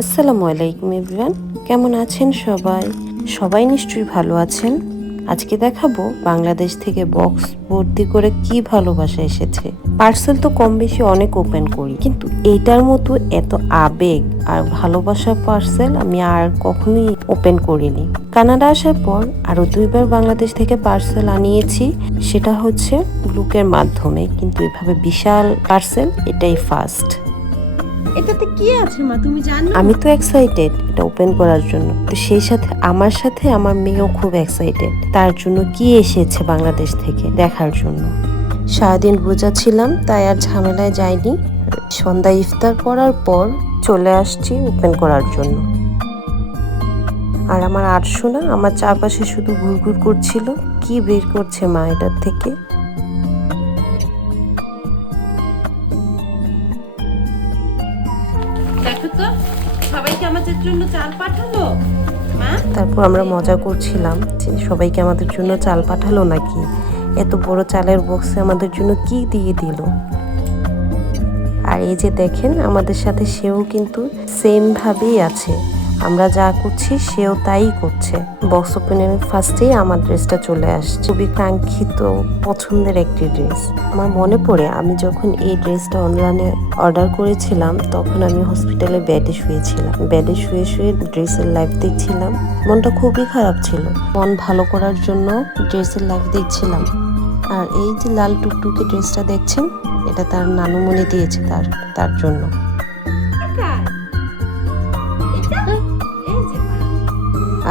আসসালামু আলাইকুম এভরিওয়ান, কেমন আছেন সবাই? সবাই নিশ্চয়ই ভালো আছেন। আজকে দেখাবো বাংলাদেশ থেকে বক্স ভর্তি করে কি ভালোবাসা এসেছে। পার্সেল তো কম বেশি অনেক ওপেন করি, কিন্তু এটার মতো এত আবেগ আর ভালোবাসা পার্সেল আমি আর কখনোই ওপেন করিনি। কানাডা আসার পর আরও দুইবার বাংলাদেশ থেকে পার্সেল আনিয়েছি, সেটা হচ্ছে ব্লুকের মাধ্যমে, কিন্তু এভাবে বিশাল পার্সেল এটাই ফার্স্ট এটাতে কি আছে মা? তুমি জানো? আমি তো এক্সাইটেড এটা ওপেন করার জন্য। তো সেই সাথে আমার সাথে আমার মেয়েও খুব এক্সাইটেড তার জন্য কি এসেছে বাংলাদেশ থেকে দেখার জন্য? সারাদিন রোজা ছিলাম তাই আর ঝামেলায় যাইনি। সন্ধ্যা ইফতার করার পর চলে আসছি ওপেন করার জন্য। আর আমার আটশো না আমার চারপাশে শুধু ঘুরঘুর করছিল। কি বের করছে মা এটার থেকে? সবাইকে আমাদের জন্য চাল পাঠালো? তারপর আমরা মজা করছিলাম যে সবাইকে আমাদের জন্য চাল পাঠালো নাকি? এত বড় চালের বক্সে আমাদের জন্য কি দিয়ে দিল? আর এই যে দেখেন, আমাদের সাথে সেও কিন্তু সেম ভাবেই আছে। আমরা যা করছি, সেও তাই করছে। বক্স ওপেনের ফার্স্টেই আমার ড্রেসটা চলে আসছে। খুবই কাঙ্ক্ষিত, পছন্দের একটি ড্রেস আমার মনে পড়ে, আমি যখন এই ড্রেসটা অনলাইনে অর্ডার করেছিলাম, তখন আমি হসপিটালে বেডে শুয়েছিলাম। বেডে শুয়ে শুয়ে ড্রেসের লাইভ দেখছিলাম। মনটা খুবই খারাপ ছিল। মন ভালো করার জন্য ড্রেসের লাইভ দেখছিলাম। আর এই যে লাল টুকটুকে ড্রেসটা দেখছেন, এটা তার নানুমণি দিয়েছে তার তার জন্য।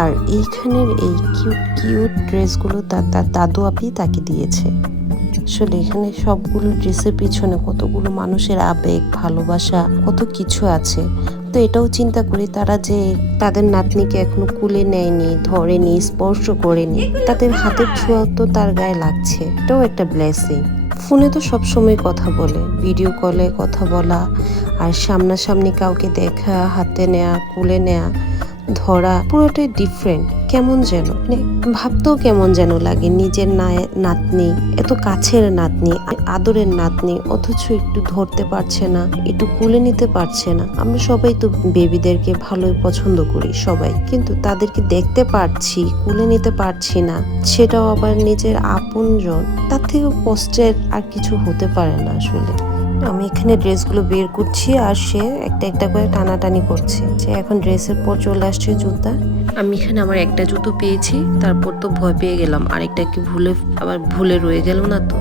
আর এইখানের এই কিউট কিউট ড্রেসগুলো তার তার দাদু আপি তাকে দিয়েছে। আসলে এখানে সবগুলো ড্রেসের পিছনে কতগুলো মানুষের আবেগ, ভালোবাসা, কত কিছু আছে। তো এটাও চিন্তা করি তারা যে তাদের নাতনিকে এখনও কুলে নেয়নি, ধরেনি, স্পর্শ করেনি, তাদের হাতের ছোঁয়া তো তার গায়ে লাগছে। এটাও একটা ব্লেসিং ফোনে তো সবসময় কথা বলে ভিডিও কলে কথা বলা, আর সামনাসামনি কাউকে দেখা, হাতে নেয়া, কুলে নেয়া ধরা পুরোটাই ডিফারেন্ট কেমন যেন। মানে ভাবতেও কেমন যেন লাগে, নিজের নাতনি, এত কাছের নাতনি, আদরের নাতনি, অথচ একটু ধরতে পারছে না, একটু কুলে নিতে পারছে না। আমরা সবাই তো বেবিদেরকে ভালোই পছন্দ করি, সবাই। কিন্তু তাদেরকে দেখতে পারছি, কুলে নিতে পারছি না। সেটাও আবার নিজের আপনজন। তার থেকেও কষ্টের আর কিছু হতে পারে না আসলে। আমি এখানে ড্রেসগুলো বের করছি আর সে একটা একটা করে টানাটানি করছে। যে এখন ড্রেসের পর চলে আসছে জুতা। আমি এখানে আমার একটা জুতো পেয়েছি, তারপর তো ভয় পেয়ে গেলাম। আরেকটা কি ভুলে, আবার ভুলে রয়ে গেল না তো?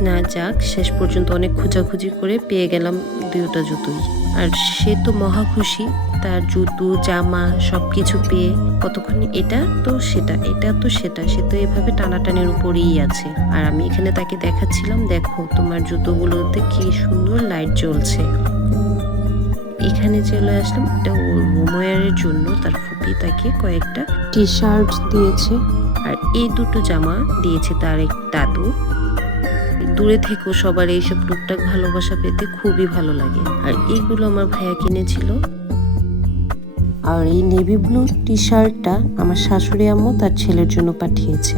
না যাক, শেষ পর্যন্ত অনেক খোঁজাখুঁজি করে পেয়ে গেলাম। দুইটা জুতোই। আর সে তো মহা খুশি, তার জুতো, জামা সব কিছু পেয়ে। কতক্ষণ এটা তো সেটা, এটা তো সেটা, সে তো এভাবে টানাটানির উপরেই আছে। আর আমি এখানে তাকে দেখাচ্ছিলাম, দেখো তোমার জুতোগুলোতে কি সুন্দর লাইট জ্বলছে। এখানে চলে আসলাম এটা ওর রুমওয়ারের জন্য, তার ফুপি তাকে কয়েকটা টি শার্ট দিয়েছে। আর এই দুটো জামা দিয়েছে তার এক দাদু। দূরে থেকেও সবার, এইসব টুকটাক ভালোবাসা পেতে খুবই ভালো লাগে। আর এইগুলো আমার ভাইয়া কিনেছিল। আর এই নেভি ব্লু টি শার্টটা আমার শাশুড়ি আম্মু তার ছেলের জন্য পাঠিয়েছে।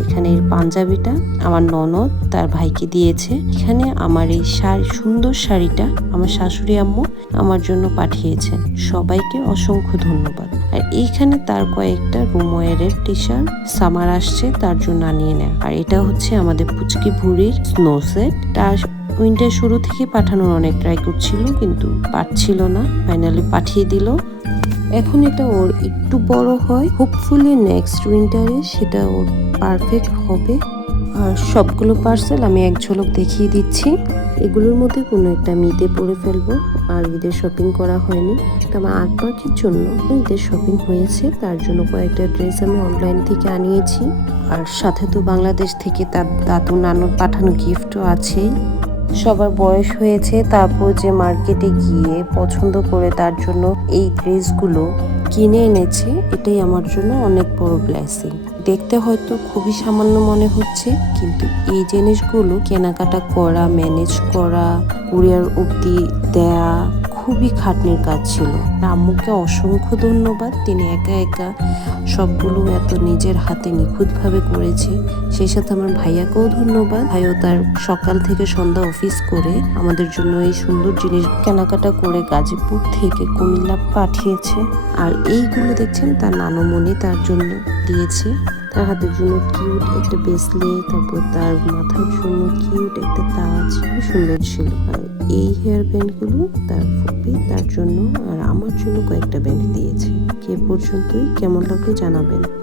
এখানে এই পাঞ্জাবিটা আমার ননদ তার ভাইকে দিয়েছে। এখানে আমার এই শাড়ি, সুন্দর শাড়িটা আমার শাশুড়ি আম্মু আমার জন্য পাঠিয়েছেন। সবাইকে অসংখ্য ধন্যবাদ। আর এইখানে তার কয়েকটা রুমওয়ারের টি শার্ট সামার আসছে, তার জন্য আনিয়ে নেয়। আর এটা হচ্ছে আমাদের পুচকি ভুড়ির স্নো সেট তার উইন্টার শুরু থেকে পাঠানোর অনেক ট্রাই করছিল, কিন্তু পারছিল না। ফাইনালি পাঠিয়ে দিল। এখন এটা ওর একটু বড় হয়। হোপফুলি নেক্সট উইন্টারে সেটা ওর পারফেক্ট হবে। আর সবগুলো পার্সেল আমি এক ঝলক দেখিয়ে দিচ্ছি। এগুলোর মধ্যে কোনো একটা ঈদে পরে ফেলব। আর ঈদের শপিং করা হয়নি। আমার আট পাখির জন্য ঈদের শপিং হয়েছে, তার জন্য কয়েকটা ড্রেস আমি অনলাইন থেকে আনিয়েছি। আর সাথে তো বাংলাদেশ থেকে তার দাদু নানুর পাঠানো গিফটও আছেই সবার বয়স হয়েছে, তারপর যে মার্কেটে গিয়ে পছন্দ করে তার জন্য এই ড্রেসগুলো কিনে এনেছে, এটাই আমার জন্য অনেক বড় ব্লেসিং দেখতে হয়তো খুবই সামান্য মনে হচ্ছে, কিন্তু এই জিনিসগুলো কেনাকাটা করা ম্যানেজ করা কুরিয়ার অব্দি দেয়া খুবই খাটনির কাজ ছিল। আম্মুকে অসংখ্য ধন্যবাদ, তিনি একা একা সবগুলো এত নিজের হাতে নিখুঁতভাবে করেছে। সেই সাথে আমার ভাইয়াকেও ধন্যবাদ। ভাইও তার সকাল থেকে সন্ধ্যা অফিস করে আমাদের জন্য এই সুন্দর জিনিস কেনাকাটা করে গাজীপুর থেকে কুমিল্লা পাঠিয়েছে। আর এইগুলো দেখছেন তার নানুমণি তার জন্য। দিয়েছে। তার হাতের জন্য কিউট একটা ব্রেসলেট তারপর তার মাথার জন্য কিউট একটা তাজ সুন্দর ছিল। আর এই হেয়ার ব্যান্ডগুলো তার ফুপি, তার জন্য আর আমার জন্য কয়েকটা ব্যান্ড দিয়েছে। কে পর্যন্তই, কেমন লাগল জানাবেন।